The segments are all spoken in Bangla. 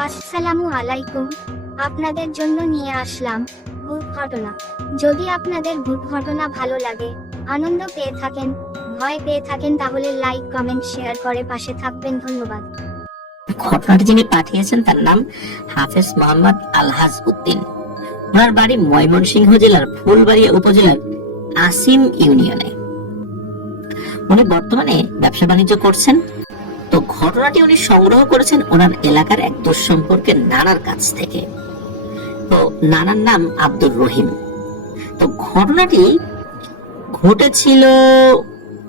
আসসালামু আলাইকুম। আপনাদের জন্য নিয়ে আসলাম ভূত ঘটনা। যদি আপনাদের ভূত ঘটনা ভালো লাগে, আনন্দ পেয়ে থাকেন, ভয় পেয়ে থাকেন, তাহলে লাইক, কমেন্ট, শেয়ার করে পাশে থাকবেন। ধন্যবাদ। ঘটনাটি যিনি পাঠিয়েছেন তার নাম হাফেজ মোহাম্মদ আলহাজ উদ্দিন। ওনার বাড়ি ময়মনসিংহ জেলার ফুলবাড়িয়া উপজেলার আসিম ইউনিয়নে। উনি বর্তমানে ব্যবসা বাণিজ্য করছেন। তো ঘটনাটি উনি সংগ্রহ করেছেন ওনার এলাকার এক দুঃসম্পর্কের নানার কাছ থেকে। তো নানার নাম আব্দুর রহিম। তো ঘটনাটি ঘটেছিল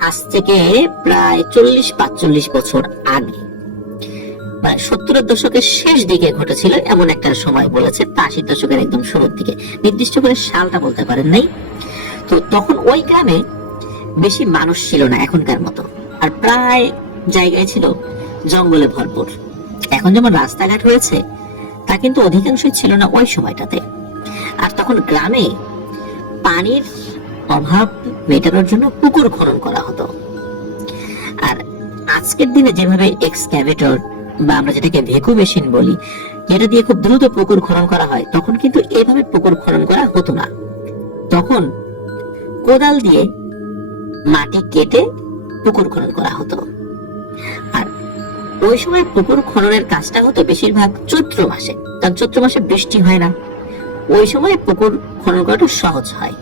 আজ থেকে প্রায় 40-45 বছর আগে, মানে 70-এর দশকের শেষ দিকে ঘটেছিল এমন একটা সময় বলেছে, 80-এর দশকের একদম শুরুর দিকে, নির্দিষ্ট করে সালটা বলতে পারেন নাই। তো তখন ওই গ্রামে বেশি মানুষ ছিল না এখনকার মতো, আর প্রায় জায়গায় ছিল জঙ্গলে ভরপুর। এখন যেমন রাস্তাঘাট হয়েছে তা কিন্তু অধিকাংশই ছিল না ওই সময়টাতে। আর তখন গ্রামে পানির অভাব মেটানোর জন্য পুকুর খনন করা হতো। আর আজকের দিনে যেভাবে এক্সক্যাভেটর বা আমরা যেটাকে ভেকু মেশিন বলি, যেটা দিয়ে খুব দ্রুত পুকুর খনন করা হয়, তখন কিন্তু এভাবে পুকুর খনন করা হতো না। তখন কোদাল দিয়ে মাটি কেটে পুকুর খনন করা হতো। আর ওই সময় পুকুর খননের কাজটা হতো বেশিরভাগ চৈত্র মাসে, কারণ চৈত্র মাসে বৃষ্টি হয় না। ওই সময় পুকুর খনন করাটা সহজ হয়,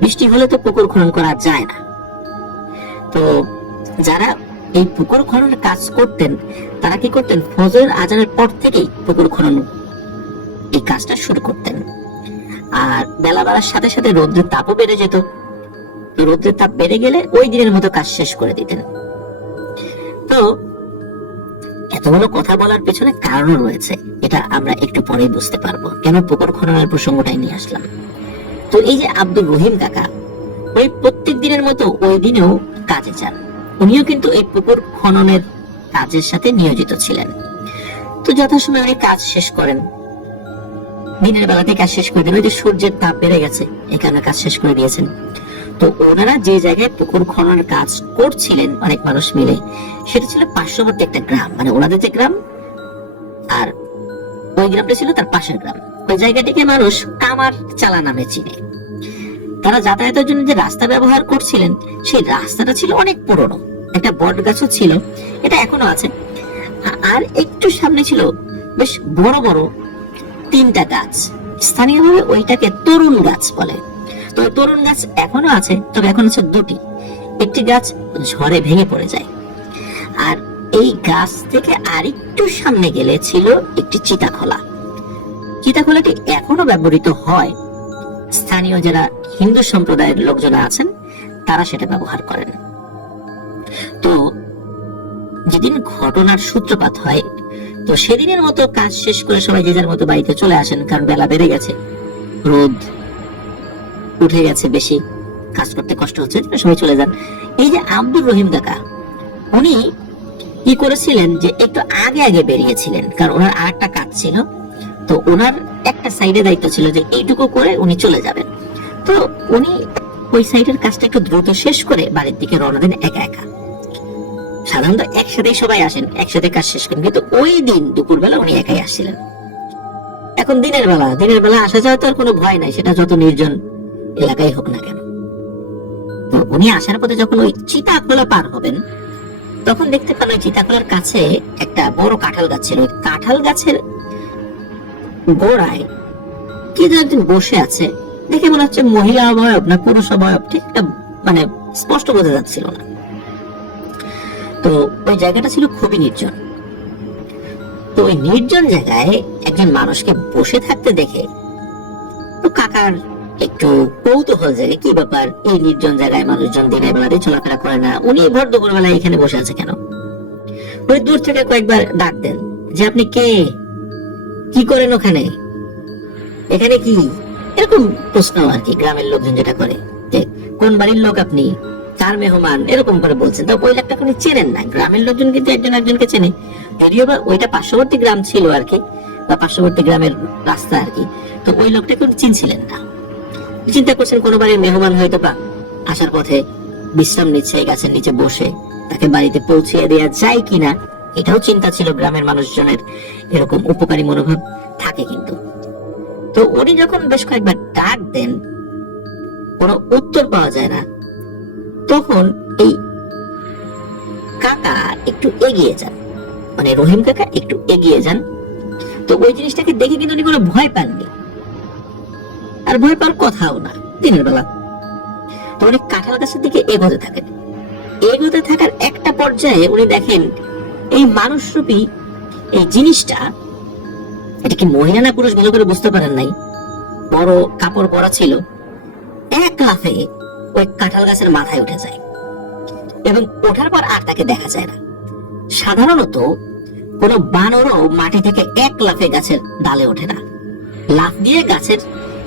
বৃষ্টি হলে তো পুকুর খনন করা যায় না। তো যারা এই পুকুর খননের কাজ করতেন তারা কি করতেন, ফজরের আজানের পর থেকেই পুকুর খনন এই কাজটা শুরু করতেন। আর বেলা বাড়ার সাথে সাথে রৌদ্রের তাপও বেড়ে যেত। রৌদ্রের তাপ বেড়ে গেলে ওই দিনের মতো কাজ শেষ করে দিতেন। তো এতগুলো কথা বলার পেছনে কারণ রয়েছে, এটা আমরা একটু পরেই বুঝতে পারবো কেন পুকুর খননের প্রসঙ্গটাই নিয়ে আসলাম। তো এই যে আব্দুর রহিম কাকা, ওই প্রত্যেক দিনের মতো ওই দিনেও কাজে যান। উনিও কিন্তু এই পুকুর খননের কাজের সাথে নিয়োজিত ছিলেন। তো যথাসময়ে উনি কাজ শেষ করেন, দিনের বেলাতে কাজ শেষ করে দেন। ওই যে সূর্যের তাপ বেড়ে গেছে, এই কারণে কাজ শেষ করে দিয়েছেন। তো ওনারা যে জায়গায় পুকুর খননের কাজ করছিলেন অনেক মানুষ মিলে, সেটা ছিল পার্শ্ববর্তী একটা গ্রাম, মানে ওনাদের যে গ্রাম আর ওই গ্রামটা ছিল তার পাশের গ্রাম। ওই জায়গাটিকে মানুষ কামার চালা নামে চিনে। তারা যাতায়াতের জন্য যে রাস্তা ব্যবহার করছিলেন, সেই রাস্তাটা ছিল অনেক পুরনো। একটা বট গাছও ছিল, এটা এখনো আছে। আর একটু সামনে ছিল বেশ বড় বড় 3টা গাছ। স্থানীয়ভাবে ওইটাকে তরুণ গাছ বলে। তো তরুণ গাছ এখনো আছে, তবে এখন আছে 2টি। একটি গাছ ঝড়ে ভেঙে পড়ে যায়। আর এই গাছ থেকে আরেকটু সামনে গেলে ছিল একটি চিতাখোলা। চিতাখোলাটি এখনো ব্যবহৃত হয়। স্থানীয় যারা হিন্দু সম্প্রদায়ের লোকজন আছেন তারা সেটা ব্যবহার করেন। তো যেদিন ঘটনার সূত্রপাত হয়, তো সেদিনের মতো কাজ শেষ করে সবাই যে যার মতো বাড়িতে চলে আসেন, কারণ বেলা বেড়ে গেছে, রোদ উঠে গেছে, বেশি কাজ করতে কষ্ট হচ্ছে, সবাই চলে যান। এই যে আব্দুর রহিম কাকা, উনি কি করেছিলেন যে একটু আগে আগে বেরিয়েছিলেন, কারণ ওনার আরেকটা কাজ ছিল। তো ওনার একটা সাইডে দায়িত্ব ছিল যে এইটুকু করে উনি চলে যাবেন। তো উনি ওই সাইডের কাজটা একটু দ্রুত শেষ করে বাড়ির দিকে রওনা দেন একা একা। সাধারণত একসাথেই সবাই আসেন, একসাথে কাজ শেষ করেন, কিন্তু ওই দিন দুপুরবেলা উনি একাই আসছিলেন। এখন দিনের বেলা আসা যাওয়া তো আর কোনো ভয় নাই, সেটা যত নির্জন এলাকায় হোক না কেন। তো উনি আসার পথে যখন ওই চিতাখোলা পার হবেন, তখন দেখতে পান ওই চিতাখোলার কাছে একটা বড় কাঁঠাল গাছ ছিল। ওই কাঁঠাল গাছের গোড়ায় কে যেন একজন বসে আছে। দেখে মনে হচ্ছে মহিলা অবয়ব না পুরুষ অবয়ব, ঠিক একটা মানে স্পষ্ট বোঝা যাচ্ছিল না। তো ওই জায়গাটা ছিল খুবই নির্জন। তো ওই নির্জন জায়গায় একজন মানুষকে বসে থাকতে দেখে তো কাকার একটু কৌতূহল জাগে, কি ব্যাপার, এই নির্জন জায়গায় মানুষজন দিনের বেলাতে চলাফেরা করে না, উনি ভর দুপুর বেলায় এখানে বসে আছে কেন? উনি দূর থেকে কয়েকবার ডাক দেন যে আপনি কে, কি করেন ওখানে, এখানে কি, এরকম প্রশ্ন আর কি গ্রামের লোকজন যেটা করে, যে কোন বাড়ির লোক আপনি, কার মেহমান, এরকম করে বলছেন। তো ওই লোকটাকে উনি চেনেন না, গ্রামের লোকজন কিন্তু একজন একজনকে চেনে। যদিও বা ওইটা পার্শ্ববর্তী গ্রাম ছিল আর কি, বা পার্শ্ববর্তী গ্রামের রাস্তা আর কি। তো ওই লোকটাকে উনি চিনছিলেন না। চিন্তা করছেন কোনো বাড়ির মেহমান হয়তো বা আসার পথে বিশ্রাম নিচ্ছে এই গাছের নিচে বসে, তাকে বাড়িতে পৌঁছে দেওয়া যায় কিনা এটাও চিন্তা ছিল গ্রামের মানুষজনের, এরকম উপকারী মনোভাব থাকে কিন্তু। তো উনি যখন বেশ কয়েকবার ডাক দেন, কোনো উত্তর পাওয়া যায় না, তখন এই কাকা একটু এগিয়ে যান, মানে রহিম কাকা একটু এগিয়ে যান। তো ওই জিনিসটাকে দেখে কিন্তু উনি কোনো ভয় পাননি, আর ভয় পাওয়ার কথাও না দিনের বেলা। তো উনি কাঁঠাল গাছের দিকে এগোতে থাকেন। এগোতে থাকার একটা পর্যায়ে উনি দেখেন এই মানুষরূপী এই জিনিসটা, এটা কি মহিলা না পুরুষ ভালো করে বুঝতে পারেন নাই, বড় কাপড় পরা ছিল, এক লাফে ওই কাঁঠাল গাছের মাথায় উঠে যায় এবং ওঠার পর আর তাকে দেখা যায় না। সাধারণত কোন বানরও মাটি থেকে এক লাফে গাছের ডালে ওঠে না, লাফ দিয়ে গাছের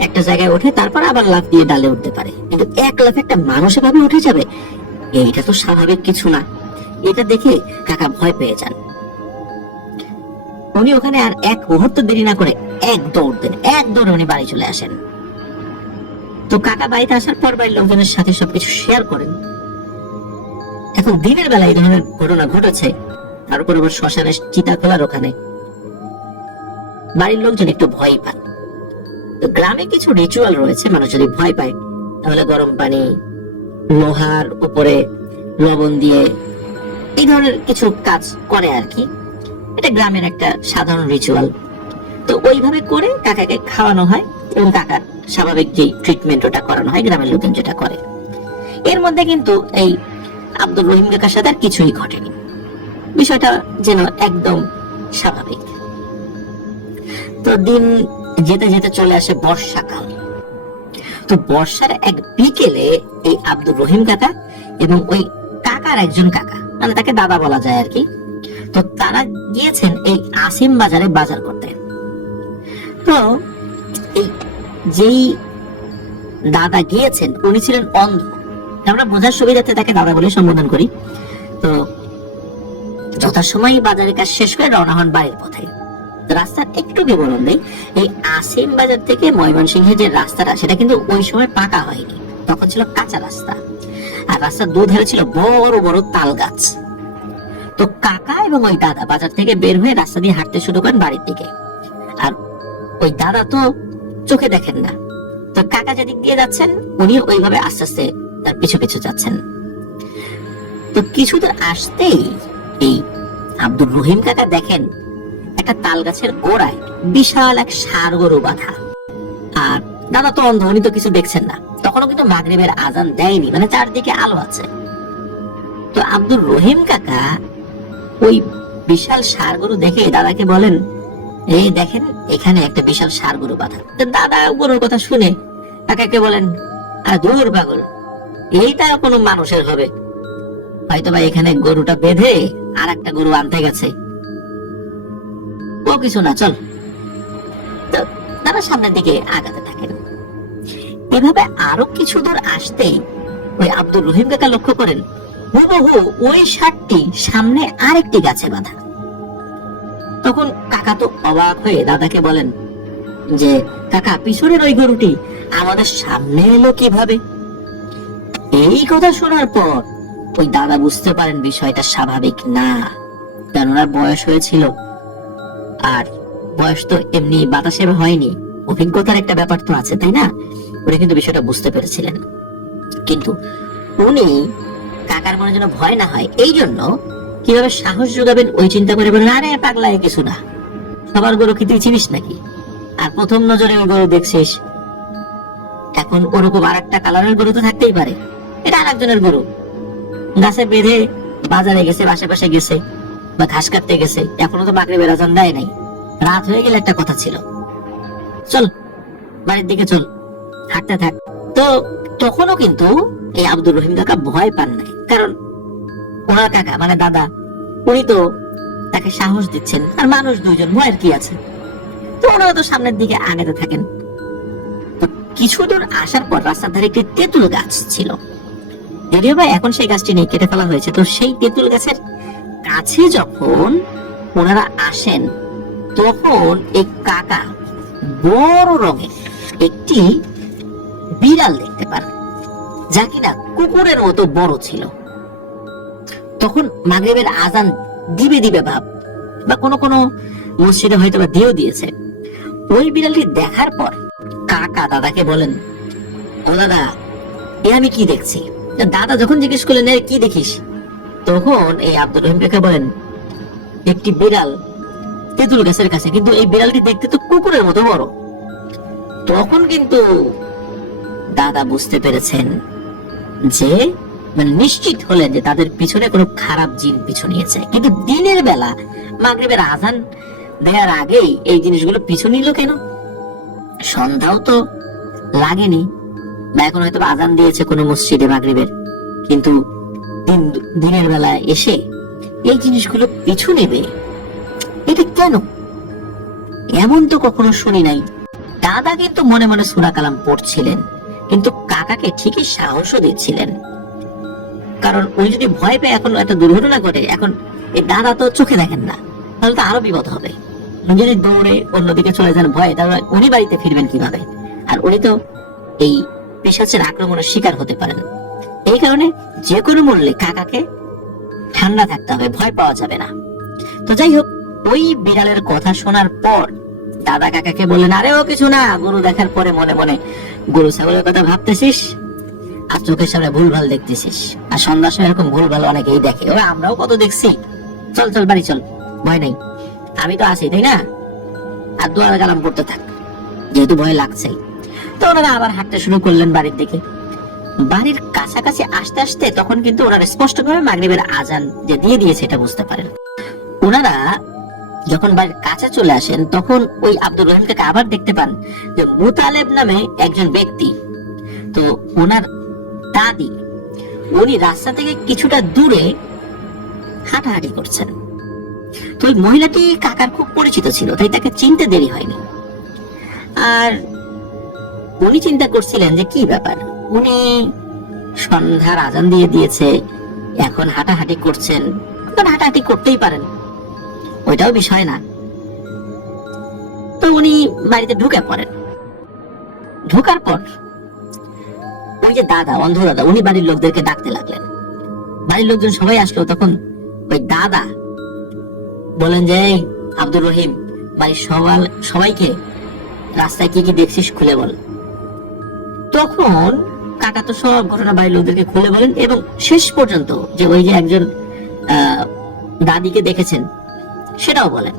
একটা জায়গায় ওঠে, তারপর আবার লাফ দিয়ে ডালে উঠতে পারে, কিন্তু এক লাফে একটা মানুষ এভাবে উঠে যাবে, এইটা তো স্বাভাবিক কিছু না। এটা দেখে কাকা ভয় পেয়ে যান। উনি ওখানে আর এক মুহূর্ত দেরি না করে এক দৌড় দেন, এক দৌড়ে উনি বাড়ি চলে আসেন। তো কাকা বাড়িতে আসার পর বাড়ির লোকজনের সাথে সবকিছু শেয়ার করেন। এখন দিনের বেলা এই ধরনের ঘটনা ঘটেছে, তার উপর আবার শ্মশানের চিতা খোলার ওখানে, বাড়ির লোকজন একটু ভয় পান। তো গ্রামে কিছু রিচুয়াল রয়েছে, মানুষ যদি ভয় পায় তাহলে গরম পানি, লোহার উপরে লবণ দিয়ে এই ধরনের কিছু কাজ করে আর কি। এটা গ্রামের একটা সাধারণ রিচুয়াল। তো ওইভাবে করে কাকাকে খাওয়ানো হয় এবং কাকার স্বাভাবিক যে ট্রিটমেন্ট ওটা করানো হয়, গ্রামের লোকজন যেটা করে। এর মধ্যে কিন্তু এই আব্দুর রহিম কাকার সাথে আর কিছুই ঘটেনি, বিষয়টা যেন একদম স্বাভাবিক। তো দিন যেতে যেতে চলে আসে বর্ষাকাল। তো বর্ষার এক বিকেলে এই আব্দুর রহিম কাকা এবং ওই কাকার একজন কাকা, মানে তাকে দাদা বলা যায় আর কি, তো তারা গিয়েছেন এই আসিম বাজারে বাজার করতে। তো এই যেই দাদা গিয়েছেন উনি ছিলেন অন্ধ, আমরা বোঝার সুবিধার্থে তাকে দাদা বলে সম্বোধন করি। তো যথাসময় বাজারের কাজ শেষ করে রওনা হন বাড়ির পথে। রাস্তার একটু বিবরণ দেই, এই আসিম বাজার থেকে ময়মনসিংহের যে রাস্তাটা, সেটা কিন্তু ওই সময় পাকা হয়নি, তখন ছিল কাঁচা রাস্তা, আর রাস্তার দুধারে ছিল বড় বড় তাল গাছ। তো কাকা এবং ওই দাদা বাজার থেকে বের হয়ে রাস্তা দিয়ে হাঁটতে শুরু করেন বাড়ির দিকে। আর ওই দাদা তো চোখে দেখেন না, তো কাকা যেদিক দিয়ে যাচ্ছেন উনি ওইভাবে আস্তে আস্তে তার পিছু পিছু যাচ্ছেন। তো কিছু দূর আসতেই এই আব্দুর রহিম কাকা দেখেন একটা তাল গাছের গোড়ায় বিশাল এক ষাঁড় গরু বাঁধা। আর দাদা তো অন্ধ, উনি তো কিছু দেখছেন না, তখনও কিন্তু মাগরিবের আজান দেয়নি, মানে চারদিকে আলো আছে। তো আব্দুর রহিম কাকা ওই বিশাল ষাঁড় গরু দেখে দাদাকে বলেন, এই দেখেন এখানে একটা বিশাল ষাঁড় গরু বাঁধা। তো দাদা গরুর কথা শুনে কাকাকে বলেন, আর দূর পাগল, এইটা কোনো মানুষের হবে, হয়তো বা এখানে গরুটা বেঁধে আর একটা গরু আনতে গেছে, ও কিছু না, চল। তো দাদা সামনের দিকে আগাতে থাকেন। এভাবে আরো কিছু দূর আসতেই ওই আব্দুর রহিম কাকা লক্ষ্য করেন হুবহু ওই ষাঁড়টি সামনে আরেকটি গাছে বাঁধা। তখন কাকা তো অবাক হয়ে দাদাকে বলেন যে, কাকা পিছনের ওই গরুটি আমাদের সামনে এলো কিভাবে? এই কথা শোনার পর ওই দাদা বুঝতে পারেন বিষয়টা স্বাভাবিক না, কারণ ওনার বয়স হয়েছিল, আর বয়স তো এমনি বাতাসে হয়নি, অভিজ্ঞতার একটা ব্যাপার তো আছে, তাই না? উনি কিন্তু বিষয়টা বুঝতে পেরেছিলেন, কিন্তু উনি কাকার মনে যেন ভয় না হয় এই জন্য কিভাবে সাহস যোগাবেন ওই চিন্তা করে বলেন, আরে পাগলা, কিছু না, সবার গরু কি তুই চিনিস নাকি? আর প্রথম নজরে ওই গরু দেখছিস, এখন ওরকম আর একটা কালারের গরু তো থাকতেই পারে, এটা আর একজনের গরু, গাছে বেঁধে বাজারে গেছে, আশেপাশে গেছে বা ঘাস কাটতে গেছে, এখনো তো মাগরিবের আজান দেয় নাই, রাত হয়ে গেলে একটা কথা ছিল, চল বাড়ির দিকে চল, হাঁটতে থাক। তো তখনও কিন্তু এই আব্দুর রহিম কাকা ভয় পান নাই, কারণ ওনার কাকা মানে দাদা, উনি তো তাকে সাহস দিচ্ছেন, আর মানুষ দুইজন, ভয়ের কি আছে? তো ওনারা তো সামনের দিকে আগাতে থাকেন। তো কিছু দূর আসার পর রাস্তার ধারে একটি তেঁতুল গাছ ছিল, যদিও বা এখন সেই গাছটি নেই, কেটে ফেলা হয়েছে। তো সেই তেঁতুল গাছের কাছে যখন ওনারা আসেন, তখন এই কাকা বড় রঙের একটি বিড়াল দেখতে পান, যা কিনা কুকুরের মতো বড় ছিল। তখন মাগরিবের আজান দিবে দিবে ভাব, বা কোনো কোনো মসজিদে হয়তো বা দিয়েও দিয়েছে। ওই বিড়ালটি দেখার পর কাকা দাদাকে বলেন, ও দাদা, এ আমি কি দেখছি? দাদা যখন জিজ্ঞেস করলেন এ কি দেখিস, তখন এই আব্দুর রহিম কাকা বলেন, একটি বিড়াল তেঁতুল গাছের কাছে, কিন্তু এই বিড়ালটি দেখতে তো কুকুরের মতো বড়। তখন কিন্তু দাদা বুঝতে পেরেছেন যে, মানে নিশ্চিত হলেন যে তাদের পিছনে কোনো খারাপ জিন পিছু নিয়েছে। কিন্তু দিনের বেলা মাগরিবের আজান দেওয়ার আগেই এই জিনিসগুলো পিছু নিল কেন? সন্ধ্যাও তো লাগেনি, বা এখন হয়তো আজান দিয়েছে কোনো মসজিদে মাগরিবের, কিন্তু দিনের বেলা এসে এই জিনিসগুলো পিছু নেবে, এটা কেন? এমন তো কখনো শুনি নাই। দাদা কিন্তু মনে মনে সূরা কালাম পড়ছিলেন, কিন্তু কাকাকে ঠিকই সাহসও দিচ্ছিলেন, কারণ উনি যদি ভয় পেয়ে এখন একটা দুর্ঘটনা ঘটে, এখন এই দাদা তো চোখে দেখেন না, তাহলে তো আরো বিপদ হবে। উনি যদি দৌড়ে অন্যদিকে চলে যান ভয়ে, তাহলে উনি বাড়িতে ফিরবেন কিভাবে? আর উনি তো এই পিশাচের আক্রমণের শিকার হতে পারেন। এই কারণে যে কোনো মূল্যে কাকাকে ঠান্ডা থাকতে হবে, ভয় পাওয়া যাবে না। তো যাই হোক, ওই বিড়ালের কথা শোনার পর দাদা কাকাকে বললেন, আরে ও কিছু না, গরু দেখার পরে মনে মনে গরু ছাগলের কথা ভাবতেছিস, আর চোখের সামনে ভুলভাল দেখতেছিস, আর সন্ধ্যার সময় এরকম ভুলভাল অনেকেই দেখে, ওরা আমরাও কত দেখছি। চল চল বাড়ি চল, ভয় নেই, আমি তো আছি, তাই না? আর দোয়া কালাম করতে থাক, যেহেতু ভয় লাগছেই। তো ওনারা আবার হাঁটতে শুরু করলেন বাড়ির দিকে। বাড়ির কাছাকাছি আসতে আসতে তখন কিন্তু ওনারা স্পষ্টভাবে মাগরিবের আজান যে দিয়ে দিয়েছে এটা বুঝতে পারেন। ওনারা যখন বাড়ির কাছে চলে আসেন, তখন ওই আব্দুর রহিমকে আবার দেখতে পান যে মুতালেব নামে একজন ব্যক্তি, তো ওনার দাদি, উনি রাস্তা থেকে কিছুটা দূরে হাঁটাহাঁটি করছেন। তো ওই মহিলাটি কাকার খুব পরিচিত ছিল, তাই তাকে চিনতে দেরি হয়নি। আর উনি চিন্তা করছিলেন যে কি ব্যাপার, উনি সন্ধ্যার আজান দিয়ে দিয়েছে, এখন হাঁটাহাঁটি করছেন, হাঁটাহাঁটি করতেই পারেন, ওইটাও বিষয় না। তো উনি বাড়িতে ঢুকে পড়েন। ঢোকার পর ওই যে দাদা, অন্ধ দাদা, উনি বাড়ির লোকদেরকে ডাকতে লাগলেন। বাড়ির লোকজন সবাই আসলো। তখন ওই দাদা বলেন যে, এই আব্দুর রহিম, বাড়ির সবাইকে রাস্তায় কি কি দেখছিস খুলে বল। তখন কাকা তো সব ঘটনা বাড়ির লোকদেরকে খুলে বলেন, এবং শেষ পর্যন্ত যে ওই যে একজন দাদিকে দেখেছেন সেটাও বলেন।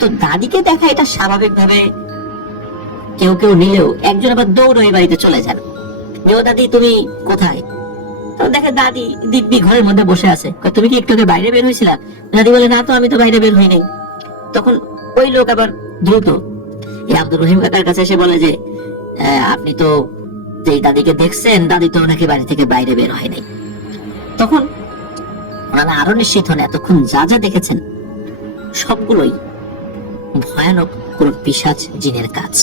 তো দাদিকে দেখা এটা স্বাভাবিকভাবে কেউ কেউ নিলেও একজন আবার দৌড় হয়ে বাড়িতে চলে যান, ও দাদি তুমি কোথায়? তো দেখে দাদি দিব্যি ঘরের মধ্যে বসে আছে। তুমি কি একটু বাইরে বের হয়েছিলা? দাদি বলে, না তো, আমি তো বাইরে বের হইনি। তখন ওই লোক আবার দ্রুত এই আব্দুর রহিম কাকার কাছে এসে বলে যে, আপনি তো যে দাদিকে দেখছেন, দাদি তো নাকি বাড়ি থেকে বাইরে বের হয়নি। তখন ওনারা আরো নিশ্চিত হন এতক্ষণ যা যা দেখেছেন সবগুলোই ভয়ানক কোন পিশাচ জিনের কাজ।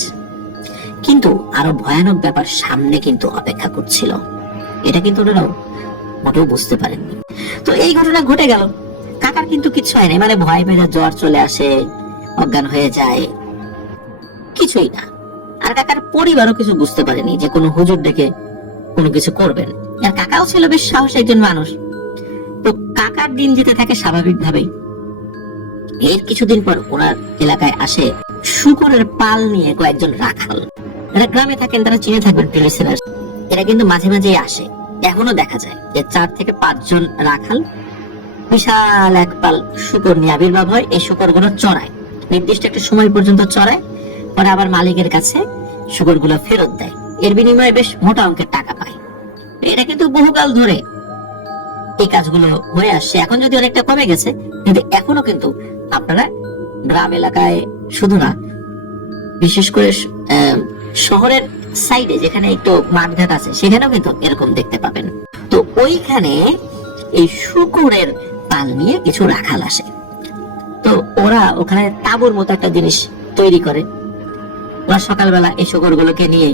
কিন্তু আরো ভয়ানক ব্যাপার সামনে কিন্তু অপেক্ষা করছিল, এটা কিন্তু ওনারাও মোটেও বুঝতে পারেননি। তো এই ঘটনা ঘটে গেল। কাকার কিন্তু কিছু হয়নি, মানে ভয় পেয়ে জ্বর চলে আসে, অজ্ঞান হয়ে যায়, কিছুই না। আর কাকার পরিবারও কিছু বুঝতে পারেনি যে কোনো হুজুর ডেকে কোনো কিছু করবেন। আর কাকাও ছিল বেশ সাহসী একজন মানুষ। তো কাকার দিন যেতে থাকে স্বাভাবিকভাবেই। এর কিছুদিন পর ওনার এলাকায় আসে শূকরের পাল নিয়ে কয়েকজন রাখাল। এরা গ্রামে থাকেন, তারা চিনে থাকবেন প্রিলিসেনার। এরা কিন্তু মাঝে মাঝে আসে, এখনো দেখা যায় যে 4 থেকে 5 জন রাখাল বিশাল এক পাল শূকর নিয়ে আবির্ভাব হয়। এই শূকরগুলো চড়ায়, নির্দিষ্ট একটা সময় পর্যন্ত চড়ায়, পরে আবার মালিকের কাছে শূকরগুলো ফেরত দেয়। এর বিনিময়ে বেশ মোটা অঙ্কের টাকা পায়। এটা কিন্তু বহুকাল ধরে এই কাজগুলো হয়ে আসছে। এখন যদি অনেকটা কমে গেছে, কিন্তু এখনো কিন্তু আপনারা গ্রাম এলাকায় শুধু না, বিশেষ করে শহরের সাইডে যেখানে একটু মাঠঘাট আছে, সেখানেও কিন্তু এরকম দেখতে পাবেন। তো ওইখানে এই শূকরের পাল নিয়ে কিছু রাখাল আসে। তো ওরা ওখানে তাঁবুর মতো একটা জিনিস তৈরি করে। ওরা সকালবেলা এই শূকরগুলোকে নিয়ে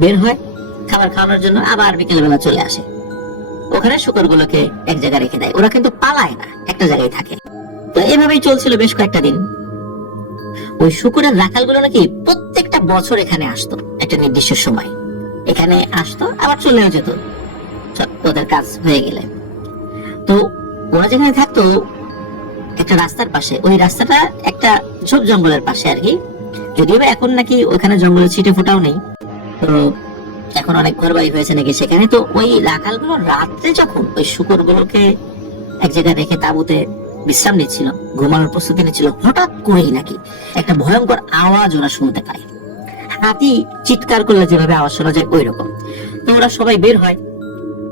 বের হয় খাবার খাওয়ানোর জন্য, আবার বিকেলবেলা চলে আসে। ওখানে শূকরগুলোকে এক জায়গায় রেখে দেয়। ওরা কিন্তু পালায় না, একটা জায়গায় থাকে। তো এভাবেই চলছিল বেশ কয়েকটা দিন। ওই শূকরের রাখালগুলো নাকি প্রত্যেকটা বছর এখানে আসতো, একটা নির্দিষ্ট সময় এখানে আসতো, আবার চলেও যেত ওদের কাজ হয়ে গেলে। তো ওরা যেখানে থাকতো একটা রাস্তার পাশে, ওই রাস্তাটা একটা ঝোপ জঙ্গলের পাশে আর কি, যদিও বা এখন নাকি ওখানে জঙ্গলের ছিটে ফোটাও নেই, তো এখন অনেক ঘর বাড়ি হয়েছে নাকি সেখানে। তো ওই রাখালগুলো রাত্রে যখন ওই শুকরগুলোকে এক জায়গায় রেখে তাঁবুতে বিশ্রাম নিচ্ছিল, ঘুমানোর প্রস্তুতি নিচ্ছিল, হঠাৎ করেই নাকি একটা ভয়ঙ্কর আওয়াজ ওরা শুনতে পায়। হাতি চিৎকার করলে যেভাবে আওয়াজ শোনা যায় ওই রকম। তো ওরা সবাই বের হয়,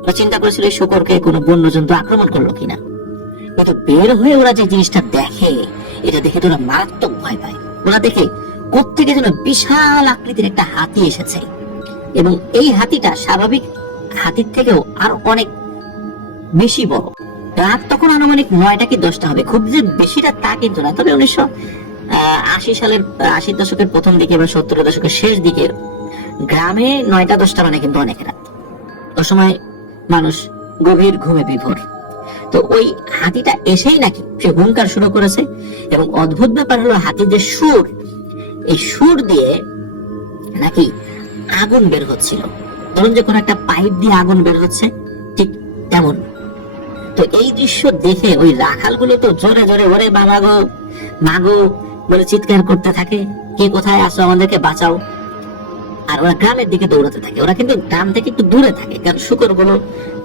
ওরা চিন্তা করেছিল এই শুকরকে কোনো বন্য জন্তু আক্রমণ করলো কিনা। কিন্তু বের হয়ে ওরা যে জিনিসটা দেখে, এটা দেখে তো ওরা মারাত্মক ভয় পায়। ওরা দেখে কোত্থেকে যেন বিশাল আকৃতির একটা হাতি এসেছে, এবং এই হাতিটা স্বাভাবিক হাতির থেকেও আরো অনেক বেশি বড়। রাত তখন আনুমানিক 9টা কি 10টা হবে, খুব যে বেশিটা তা কিন্তু না। তবে 1980 সালের 80 দশকের প্রথম দিকে বা 70 দশকের শেষ দিকে গ্রামে 9টা 10টা মানে কিন্তু অনেক রাত। ওই সময় মানুষ গভীর ঘুমে বিভোর। তো ওই হাতিটা এসেই নাকি সে হুঙ্কার শুরু করেছে, এবং অদ্ভুত ব্যাপার হলো হাতির যে সুর, এই সুর দিয়ে নাকি আগুন বের হচ্ছিল। ধরুন যে কোনো একটা পাইপ দিয়ে আগুন বের হচ্ছে, ঠিক তেমন। তো এই দৃশ্য দেখে ওই রাখালগুলো তো জোরে জোরে ওরে বাবা গো মাগো বলে চিৎকার করতে থাকে, কে কোথায় আসো আমাদেরকে বাঁচাও। আর ওরা গ্রামের দিকে দৌড়াতে থাকে। ওরা কিন্তু গ্রাম থেকে একটু দূরে থাকে, কারণ শুকরগুলো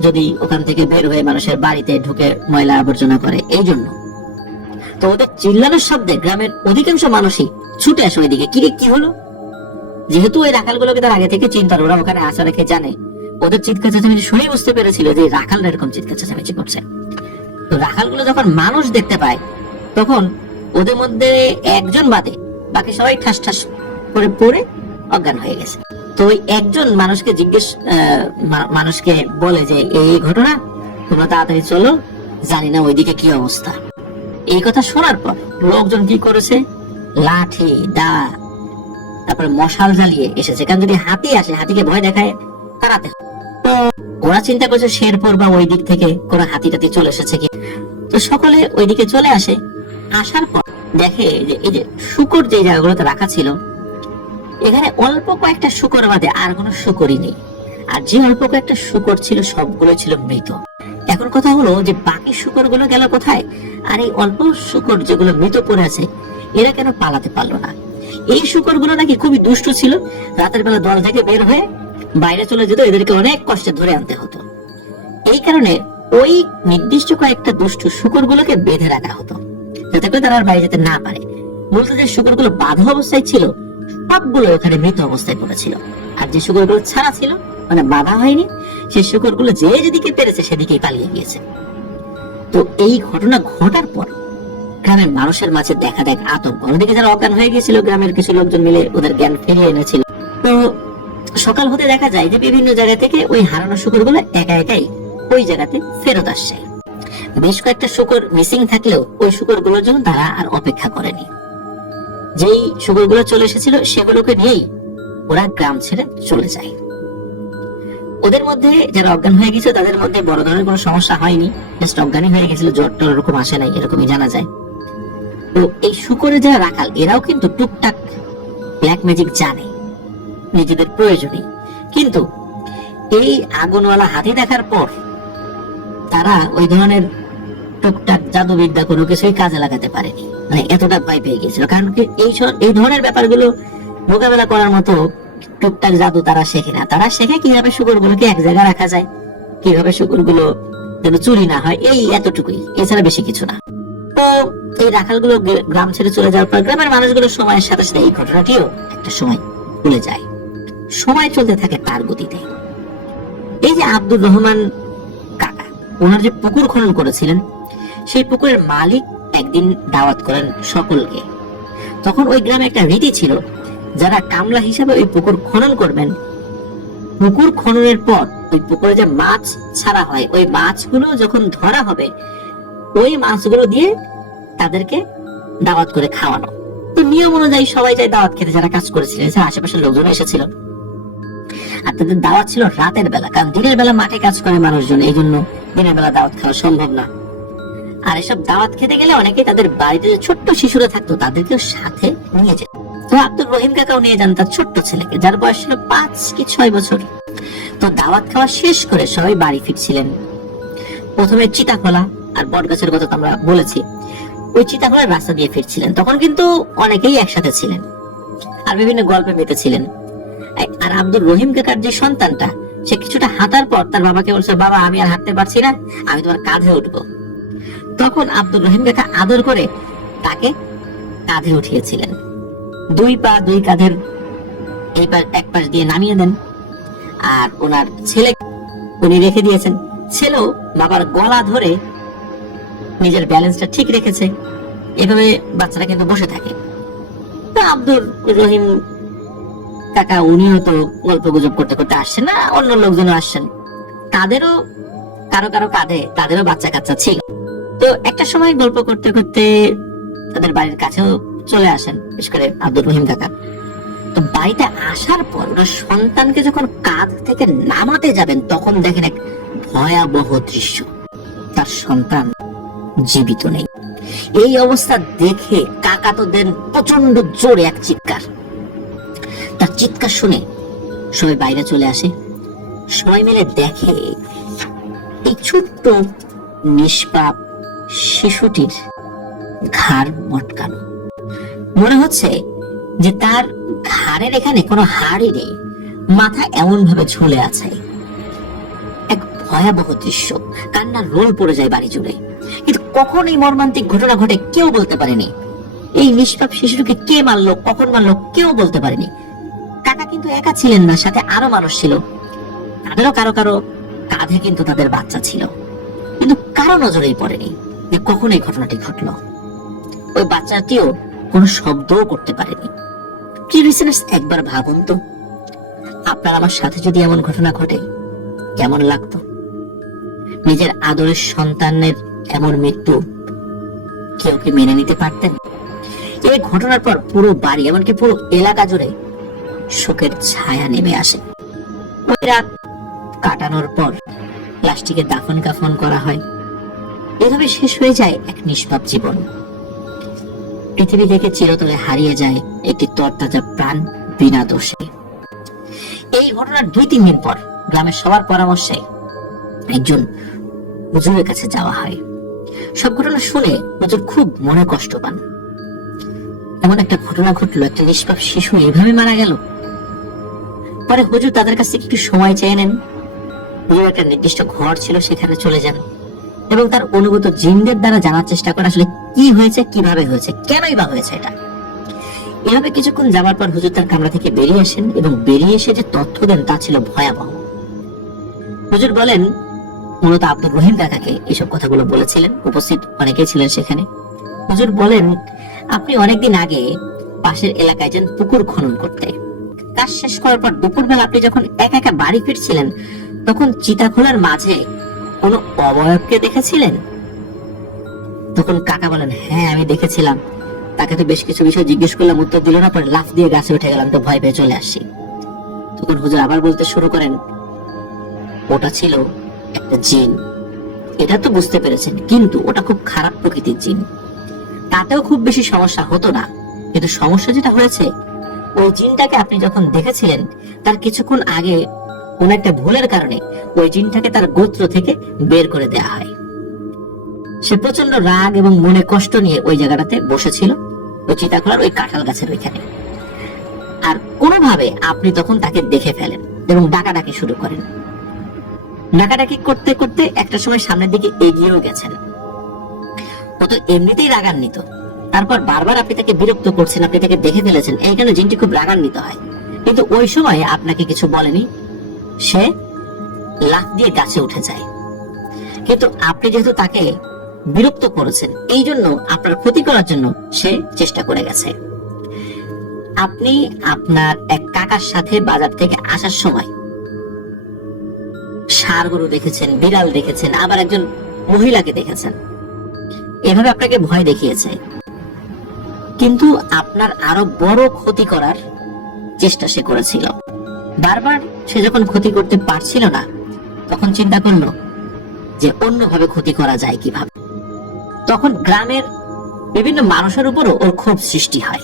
যদি ওখান থেকে বের হয়ে মানুষের বাড়িতে ঢুকে ময়লা আবর্জনা করে, এই জন্য। তো ওদের চিল্লানোর শব্দে গ্রামের অধিকাংশ মানুষই ছুটে আসে ওইদিকে। কি হলো? যেহেতু ওই রাখালগুলোকে তার আগে থেকে চিন্তার, ওরা ওখানে আসা রেখে জানে, ওদের চিৎকার চেঁচামেচি শুনে বুঝতে পেরেছিল যে রাখালরা এরকম চিৎকার চেঁচামেচি করছে। তো রাখালগুলো যখন মানুষ দেখতে পায়, তখন ওদের মধ্যে একজন বাদে বাকি সবাই ঠাস ঠাস করে পড়ে অজ্ঞান হয়ে গেছে। তো ওই একজন মানুষকে বলে যে এই ঘটনা, তোমরা তাড়াতাড়ি চলো, জানি না ওইদিকে কি অবস্থা। এই কথা শোনার পর লোকজন কি করেছে, লাঠি দা তারপরে মশাল জ্বালিয়ে এসেছে, কারণ যদি হাতি আসে হাতিকে ভয় দেখায় তাড়াতে। তো ওরা চিন্তা করছে শেরপুর বা ওই দিক থেকে কোনো হাতি টাতি চলে এসেছে কি। তো সকলে ওইদিকে চলে আসে। আসার পর দেখে যে এই যে শুকর যে জায়গাগুলোতে রাখা ছিল, এখানে অল্প কয়েকটা শুকর বাদে আর কোনো শুকরই নেই। আর যে অল্প কয়েকটা শুকর ছিল সবগুলো ছিল মৃত। এখন কথা হলো যে বাকি শুকর গুলো গেল কোথায়, আর এই অল্প শুকর যেগুলো মৃত পড়ে আছে এরা কেন পালাতে পারলো না। এই শুকর গুলো নাকি খুবই দুষ্ট ছিল, রাতের বেলা দল থেকে বের হয়ে বাইরে চলে যেত, এদেরকে অনেক কষ্টে ধরে আনতে হতো। এই কারণে ওই নির্দিষ্ট কয়েকটা দুষ্ট শুকর গুলোকে বেঁধে রাখা হতো, যাতে করে তারা আর বাইরে যেতে না পারে। মূলত যে শুকর গুলো বাঁধা অবস্থায় ছিল সবগুলো ওখানে মৃত অবস্থায় পড়েছিল, আর যে শুকর গুলো ছাড়া ছিল মানে বাঁধা হয়নি, সেই শুকর গুলো যে যেদিকে পেরেছে সেদিকেই পালিয়ে গিয়েছে। তো এই ঘটনা ঘটার পর গ্রামের মানুষের মাঝে দেখা দেয় আতঙ্ক। ওদিকে যারা অজ্ঞান হয়ে গিয়েছিল গ্রামের কিছু লোকজন মিলে ওদের জ্ঞান ফিরিয়ে এনেছিল। তো সকাল হতে দেখা যায় যে বিভিন্ন জায়গা থেকে ওই হারানো শুকর গুলো একা একাই ওই জায়গাতে ফেরত আসছে। বেশ কয়েকটা শুকর মিসিং থাকলেও ওই শুকর গুলোর জন্য তারা আর অপেক্ষা করেনি। যেই শুকর গুলো চলে এসেছিল সেগুলোকে নিয়েই ওরা গ্রাম ছেড়ে চলে যায়। ওদের মধ্যে যারা অজ্ঞান হয়ে গেছে তাদের মধ্যে বড় ধরনের কোনো সমস্যা হয়নি, জাস্ট অজ্ঞানী হয়ে গেছিল, জ্বর টর এরকম আসে নাই, এরকমই জানা যায়। তো এই শুকরের যারা রাখাল এরাও কিন্তু টুকটাক ব্ল্যাক ম্যাজিক জানে নিজেদের প্রয়োজনে, কিন্তু এই আগুনওয়ালা হাতি দেখার পর তারা ওই ধরনের টুকটাক জাদুবিদ্যা কোনো কিছুই কাজে লাগাতে পারেনি, মানে এতটা ভয় পেয়ে গেছিল। কারণ কি এই ধরনের ব্যাপারগুলো মোকাবেলা করার মতো টুকটাক জাদু তারা শেখে না। তারা শেখে কিভাবে শুকরগুলোকে এক জায়গায় রাখা যায়, কিভাবে শুকরগুলো যেন চুরি না হয়, এই এতটুকুই, এছাড়া বেশি কিছু না। তো এই রাখালগুলো গ্রাম ছেড়ে চলে যাওয়ার পর গ্রামের মানুষগুলো সময়ের সাথে সাথে এই ঘটনাটিও একটা সময় ভুলে যায়। সময় চলতে থাকে তার গতিতে। এই যে আব্দুর রহমান কাকা, ওনার যে পুকুর খনন করেছিলেন, সেই পুকুরের মালিক একদিন দাওয়াত করেন সকলকে। তখন ওই গ্রামে একটা রীতি ছিল, যারা কামলা হিসাবে ওই পুকুর খনন করবেন, পুকুর খননের পর ওই পুকুরে যে মাছ ছাড়া হয়, ওই মাছগুলো যখন ধরা হবে ওই মাছগুলো দিয়ে তাদেরকে দাওয়াত করে খাওয়ানো। তো নিয়ম অনুযায়ী সবাই যায় দাওয়াত খেতে, যারা কাজ করেছিলেন, আশেপাশের লোকজন এসেছিল। আর তাদের দাওয়াত ছিল রাতের বেলা, কারণ দিনের বেলা মাঠে কাজ করে মানুষজন, এই জন্য দিনের বেলা দাওয়াত খাওয়া সম্ভব না। আর এসব দাওয়াত খেতে গেলে অনেকে তাদের বাড়িতে যে ছোট্ট শিশুরা থাকতো তাদেরকে সাথে নিয়ে যেত। তো আব্দুর রহিম কাকাও নিয়ে যান তার ছোট্ট ছেলেকে, যার বয়স ছিল 5 কি 6 বছর। তো দাওয়াত খাওয়া শেষ করে সবাই বাড়ি ফিরছিলেন। প্রথমে চিতাখোলা আর বটগাছের কথা আমরা বলেছি, ওই চিতাখোলার রাস্তা দিয়ে ফিরছিলেন। তখন কিন্তু অনেকেই একসাথে ছিলেন আর বিভিন্ন গল্পে মেতেছিলেন। আর আব্দুর রহিম কাকার যে সন্তানটা, সে কিছুটা হাঁটার পর তার বাবাকে বলছে, বাবা আমি আর হাঁটতে পারছি না, আমি তোমার কাঁধে উঠবো। তখন আব্দুর রহিম কাকা আদর করে তাকে কাঁধে উঠিয়েছিলেন। দুই পা দুই কাঁধের এই পাশ এক পাশ দিয়ে নামিয়ে দেন, আর ওনার ছেলে উনি রেখে দিয়েছেন। ছেলেও বাবার গলা ধরে নিজের ব্যালেন্সটা ঠিক রেখেছে। এভাবে বাচ্চারা কিন্তু বসে থাকে। তো আব্দুর রহিম কাকা উনিও তো গল্প গুজব করতে করতে আসছেন না, অন্য লোকজনও আসছেন, তাদেরও কারো কারো কাঁধে তাদেরও বাচ্চা কাচ্চা ছিল। তো একটা সময় গল্প করতে করতে তাদের বাড়ির কাছেও চলে আসেন, বিশেষ করে আব্দুর রহিম কাকা। তো বাড়িতে আসার পর ওনার সন্তানকে যখন কাঁধ থেকে নামাতে যাবেন, তখন দেখেন এক ভয়াবহ দৃশ্য। তার সন্তান জীবিত নেই। এই অবস্থা দেখে কাকা তো দেন প্রচন্ড জোরে এক চিৎকার। তার চিৎকার শুনে সবাই বাইরে চলে আসে। সবাই মিলে দেখে এই ছোট্ট নিষ্পাপ শিশুটির ঘাড় মটকানো। মনে হচ্ছে যে তার ঘাড়ের এখানে কোনো হাড়ই নেই, মাথা এমন ভাবে ঝুলে আছে। এক ভয়াবহ দৃশ্য, কান্নার রোল পড়ে যায় বাড়ি জুড়ে। কিন্তু কখন এই মর্মান্তিক ঘটনা ঘটে কেউ বলতে পারেনি। এই নিষ্পাপ শিশুটিকে কে মারলো, কখন মারলো, কেউ বলতে পারেনি। কাকা কিন্তু একা ছিলেন না, সাথে আরো মানুষ ছিল। তাদেরও কারো কারো কাঁধে কিন্তু তাদের বাচ্চা ছিল, কিন্তু কারো নজরেই পড়েনি যে কখন এই ঘটনাটি ঘটলো। ওই বাচ্চাটিও কোনো শব্দও করতে পারেনি। প্রিয় লিসেনার্স, একবার ভাবুন তো, আপনার আমার সাথে যদি এমন ঘটনা ঘটে কেমন লাগতো? নিজের আদরের সন্তানের এমন মৃত্যু কেউ কি মেনে নিতে পারতেন? এই ঘটনার পর পুরো বাড়ি, এমনকি পুরো এলাকা জুড়ে শোকের ছায়া নেমে আসে। ওই রাত কাটানোর পর লাশটিকে দাফন কাফন করা হয়। এভাবে শেষ হয়ে যায় এক নিষ্পাপ জীবন। পৃথিবী থেকে চিরতরে হারিয়ে যায় একটি তরতাজা প্রাণ বিনা দোষে। এই ঘটনার 2-3 দিন পর গ্রামের সবার পরামর্শে একজন হুজুরের কাছে যাওয়া হয়। সব ঘটনা শুনে হুজুর খুব মনে কষ্ট পান। এমন একটা ঘটনা ঘটলো, একটা নিষ্পাপ শিশু এইভাবে মারা গেল। পরে হুজুর তাদের কাছ থেকে একটু সময় চেয়ে নেন। হুজুর একটা নির্দিষ্ট ঘর ছিল, সেখানে চলে যান এবং তার অনুগত জিনদের দ্বারা জানার চেষ্টা করে আসলে কি হয়েছে, কিভাবে হয়েছে, কেনই বা হয়েছে এটা। এভাবে কিছুক্ষণ যাওয়ার পর হুজুর তার কামরা থেকে বেরিয়ে আসেন এবং বেরিয়ে এসে যে তথ্য দেন তা ছিল ভয়াবহ। হুজুর বলেন, মূলত আব্দুর রহিম কাকাকে এইসব কথাগুলো বলেছিলেন, উপস্থিত অনেকেই ছিলেন সেখানে। হুজুর বলেন, আপনি অনেকদিন আগে পাশের এলাকায় যান পুকুর খনন করতে। কাজ শেষ করার পর দুপুরবেলা আপনি যখন একা একা বাড়ি ফিরছিলেন, তখন চিতাখোলার মাঝে কোনো অবয়বকে দেখেছিলেন? তখন কাকা বলেন, হ্যাঁ আমি দেখেছিলাম। তাকে তো বেশ কিছু বিষয় জিজ্ঞেস করলাম, উত্তর দিল না, পরে লাফ দিয়ে গাছে উঠে গেলাম, তো ভয় পেয়ে চলে আসছি। তখন হুজুর আবার বলতে শুরু করেন, ওটা ছিল একটা জিন। এটা তো বুঝতে পেরেছেন, কিন্তু ওটা খুব খারাপ প্রকৃতির জিন। তাতেও খুব বেশি সমস্যা হতো না, কিন্তু সমস্যা যেটা হয়েছে, ওই জিনটাকে আপনি যখন দেখেছিলেন তার কিছুক্ষণ আগে কোন একটা ভুলের কারণে ওই জিনটাকে তার গোত্র থেকে বের করে দেয়া হয়। সে প্রচন্ড রাগ এবং মনে কষ্ট নিয়ে ওই জায়গাটাতে বসেছিল, ওই চিতাখোলার ওই কাঁঠাল গাছের ওইখানে। আর কোনোভাবে আপনি তখন তাকে দেখে ফেলেন এবং ডাকাডাকি শুরু করেন। ডাকাডাকি করতে করতে একটা সময় সামনের দিকে এগিয়েও গেছেন। ও তো এমনিতেই রাগান্বিত, তারপর বারবার আপনি তাকে বিরক্ত করছেন, আপনি তাকে দেখে ফেলেছেন, এই কারণে জিনটি খুব রাগান্বিত হয়। কিন্তু ওই সময় আপনাকে কিছু বলেনি, সে লাফ দিয়ে গাছে উঠে যায়। কিন্তু আপনি যেহেতু তাকে বিরক্ত করেছেন, এই জন্য আপনার ক্ষতি করার জন্য সে চেষ্টা করে গেছে। আপনি আপনার এক কাকার সাথে বাজার থেকে আসার সময় ষাঁড় গরু দেখেছেন, বিড়াল দেখেছেন, আবার একজন মহিলাকে দেখেছেন। এভাবে আপনাকে ভয় দেখিয়েছে, কিন্তু আপনার আরো বড় ক্ষতি করার চেষ্টা সে করেছিল। বারবার সে যখন ক্ষতি করতে পারছিল না, তখন চিন্তা করলো যে অন্যভাবে ক্ষতি করা যায় কিভাবে। তখন গ্রামের বিভিন্ন মানুষের উপরও ওর ক্ষোভ সৃষ্টি হয়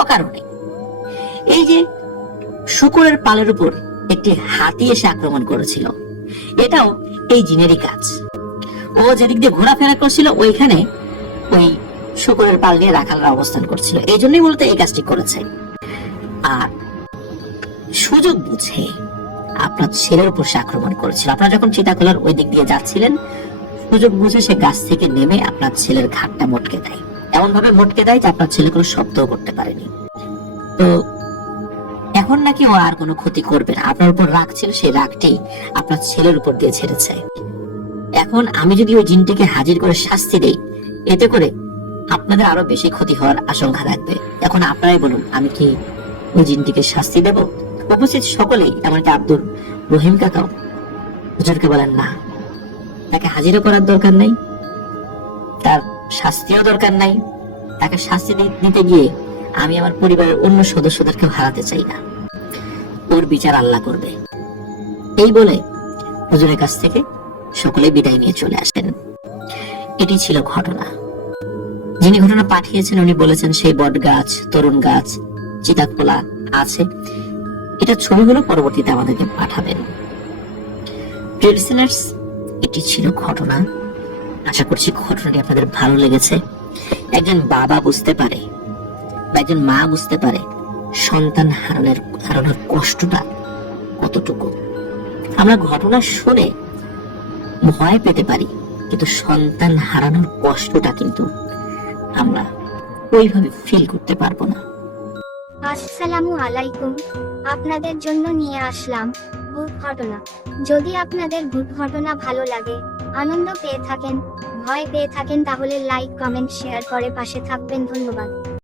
অকারণে। এই যে শূকরের পালের উপর একটি হাতি এসে আক্রমণ করেছিল, এটাও এই জিনেরই কাজ। ও যেদিক দিয়ে ঘোরাফেরা করছিল, ওইখানে ওই শকুনের পাল নিয়ে রাখালরা অবস্থান করছিল, এই জন্যই মূলত এই কাজটি করেছে। আর সুযোগ বুঝে আপনার ছেলের উপর সে আক্রমণ করেছিল। আপনারা যখন চিতাখোলার ওই দিক দিয়ে যাচ্ছিলেন, সুযোগ বুঝে সে গাছ থেকে নেমে আপনার ছেলের ঘাটটা মটকে দেয়, এমন ভাবে মটকে দেয় যে আপনার ছেলে কোনো শব্দও করতে পারেনি। তো এখন নাকি ও আর কোনো ক্ষতি করবে না, আপনার উপর রাগ ছিল, সেই রাগটি আপনার ছেলের উপর দিয়ে ছেড়েছে। এখন আমি যদি ওই জিনটিকে হাজির করে শাস্তি দেই, এতে করে আপনাদের আরো বেশি ক্ষতি হওয়ার আশঙ্কা থাকবে। এখন আপনারাই বলুন, আমি কি ওই জিনটিকে শাস্তি দেব? উপস্থিত সকলেই, এমনকি আব্দুর রহিম কাকাও হুজুরকে বলেন, না, তাকে হাজিরও করার দরকার নেই, তার শাস্তিও দরকার নাই। তাকে শাস্তি দিতে গিয়ে আমি আমার পরিবারের অন্য সদস্যদেরকে হারাতে চাই না, ওর বিচার আল্লাহ করবে। এই বলে হুজুরের কাছ থেকে সকলে বিদায় নিয়ে চলে আসেন। এটি ছিল ঘটনা। যিনি ঘটনা পাঠিয়েছেন উনি বলেছেন সেই বট গাছ, তরুণ গাছ, চিতাখোলা আছে। এটা ছবিগুলো পরবর্তীতে আমাদেরকে পাঠাবেন। প্রিয় লিসেনার্স, এটি ছিল ঘটনা। আশা করছি ঘটনাটি আপনাদের ভালো লেগেছে। একজন বাবা বুঝতে পারে বা একজন মা বুঝতে পারে সন্তান হারানোর কষ্টটা কতটুকু। আমরা ঘটনা শুনে ভয় পেতে পারি, কিন্তু সন্তান হারানোর কষ্টটা কিন্তু আমরা ওইভাবে ফিল করতে পারবো না। আসসালামু আলাইকুম, আপনাদের জন্য নিয়ে আসলাম ভূত ঘটনা। যদি আপনাদের ভূত ঘটনা ভালো লাগে, আনন্দ পেয়ে থাকেন, ভয় পেয়ে থাকেন, তাহলে লাইক, কমেন্ট, শেয়ার করে পাশে থাকবেন। ধন্যবাদ।